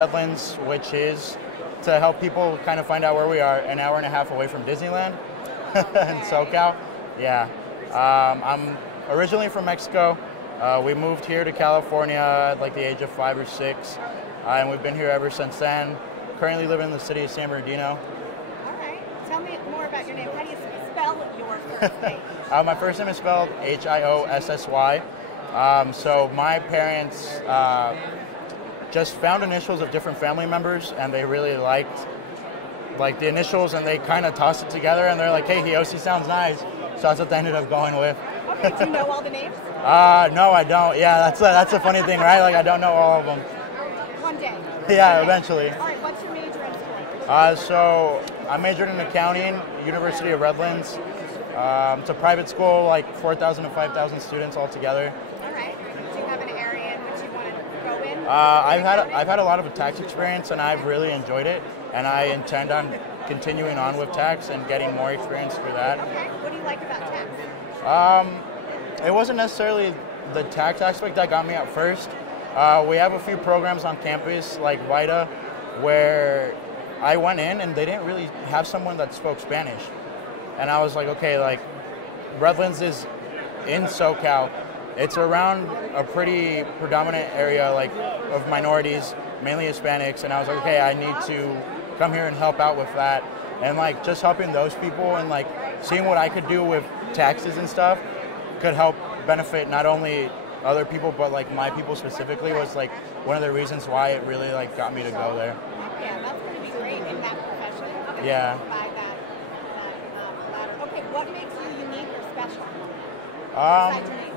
Redlands, which is to help people kind of find out where we are, an hour and a half away from Disneyland in SoCal. Yeah. I'm originally from Mexico. We moved here to California at like the age of 5 or 6, and we've been here ever since then. Currently living in the city of San Bernardino. All right. Tell me more about your name. How do you spell your first name? My first name is spelled Hiossy. So my parents just found initials of different family members, and they really liked the initials, and they kind of tossed it together, and they're like, hey, Hiossy sounds nice. So that's what they ended up going with. Okay, do you know all the names? No, I don't. Yeah, that's a funny thing, right? Like, I don't know all of them. One day. Yeah, Okay. eventually. All right, what's your major in school? So I majored in accounting, University of Redlands. It's a private school, like 4,000 to 5,000 students altogether. All right. Do you have an area in which you want to go in? I've had a lot of tax experience, and I've really enjoyed it, and I intend on continuing on with tax and getting more experience through that. Okay. What do you like about tax? It wasn't necessarily the tax aspect that got me at first. We have a few programs on campus, like VITA, where I went in and they didn't really have someone that spoke Spanish. And I was like, okay, like, Redlands is in SoCal. It's around a pretty predominant area, like, of minorities, mainly Hispanics. And I was like, okay, I need to come here and help out with that. And, like, just helping those people and, like, seeing what I could do with taxes and stuff could help benefit not only other people, but, like, my people specifically was, like, one of the reasons why it really, like, got me to go there. Yeah, that's going to be great in that profession. Yeah. By that ladder. Okay, what makes you unique or special? Um, Besides your name.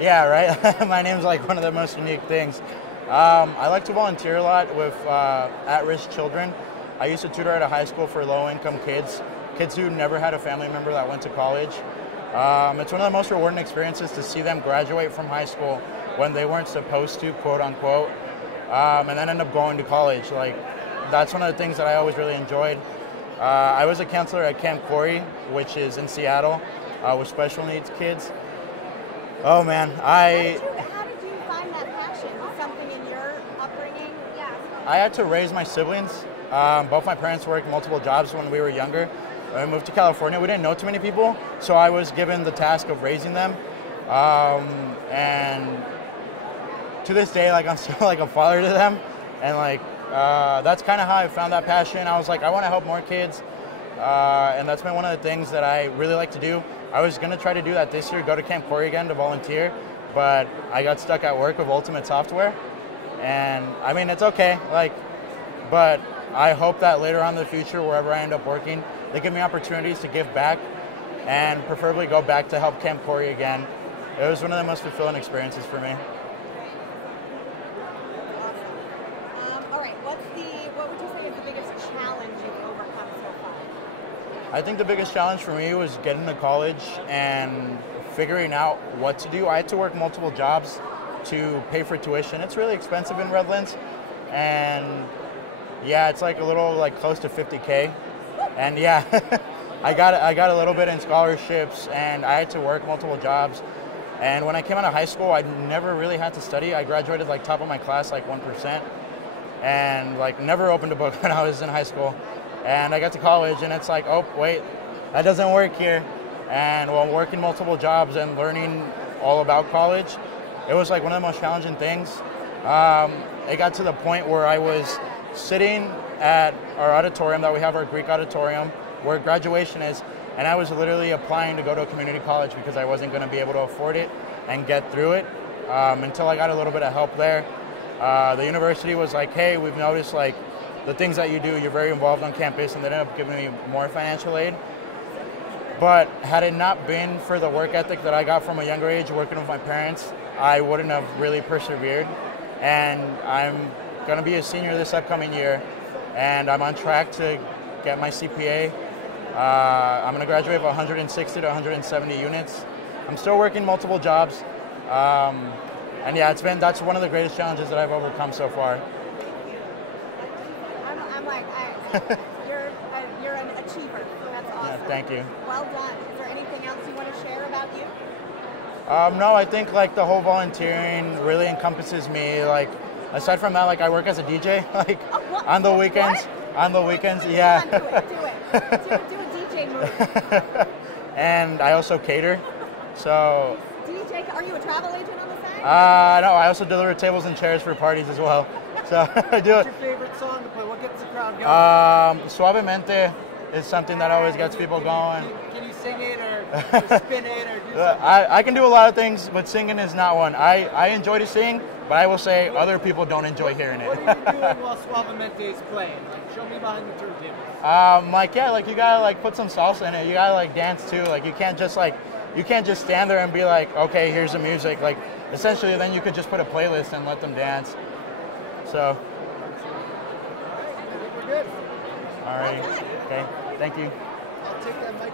Yeah, right? My name's like one of the most unique things. I like to volunteer a lot with at-risk children. I used to tutor at a high school for low-income kids who never had a family member that went to college. It's one of the most rewarding experiences to see them graduate from high school when they weren't supposed to, quote unquote, and then end up going to college. Like, that's one of the things that I always really enjoyed. I was a counselor at Camp Corey, which is in Seattle, with special needs kids. Oh man, How did you find that passion? Was something in your upbringing? Yeah. I had to raise my siblings. Both my parents worked multiple jobs when we were younger. When we moved to California, we didn't know too many people, so I was given the task of raising them. And to this day, like, I'm still like a father to them, and like that's kind of how I found that passion. I was like, I want to help more kids, and that's been one of the things that I really like to do. I was gonna try to do that this year, go to Camp Corey again to volunteer, but I got stuck at work with Ultimate Software, and I mean, it's okay, like, but I hope that later on in the future, wherever I end up working, they give me opportunities to give back, and preferably go back to help Camp Corey again. It was one of the most fulfilling experiences for me. Awesome. All right, what would you say is the biggest challenge you've overcome so far? I think the biggest challenge for me was getting to college and figuring out what to do. I had to work multiple jobs to pay for tuition. It's really expensive in Redlands, and yeah, it's like a little, like, close to $50K. And yeah, I got a little bit in scholarships, and I had to work multiple jobs. And when I came out of high school, I never really had to study. I graduated like top of my class, like 1%, and like never opened a book when I was in high school. And I got to college, and it's like, oh wait, that doesn't work here. And while working multiple jobs and learning all about college, it was like one of the most challenging things. It got to the point where I was sitting at our auditorium that we have, our Greek auditorium, where graduation is, and I was literally applying to go to a community college because I wasn't going to be able to afford it and get through it until I got a little bit of help there. The university was like, hey, we've noticed like the things that you do, you're very involved on campus, and they ended up giving me more financial aid. But had it not been for the work ethic that I got from a younger age working with my parents, I wouldn't have really persevered. And I'm going to be a senior this upcoming year, and I'm on track to get my CPA. I'm going to graduate with 160 to 170 units. I'm still working multiple jobs, and yeah, that's one of the greatest challenges that I've overcome so far. You're an achiever, so that's awesome. Yeah, thank you. Well done. Is there anything else you want to share about you? No, I think like the whole volunteering really encompasses me. Like, Aside from that, like I work as a DJ, like Oh, what? on the What? weekends. What? On the weekends, yeah. Come on, do it. Do a DJ move. And I also cater. So DJ, are you a travel agent on the side? no, I also deliver tables and chairs for parties as well. So I do What's it. your favorite song to play? What gets the crowd going? Suavemente is something that always gets people going. Can you sing it or spin it or do something? I can do a lot of things, but singing is not one. I enjoy to sing, but I will say other people don't enjoy hearing it. What are you doing while Suavemente is playing? Like, show me behind the turntables. Like yeah, like you gotta like put some salsa in it. You gotta like dance too. Like you can't just stand there and be like, okay, here's the music. Like essentially, then you could just put a playlist and let them dance. So. I think we're good. All right. Okay. Thank you. I'll take that mic.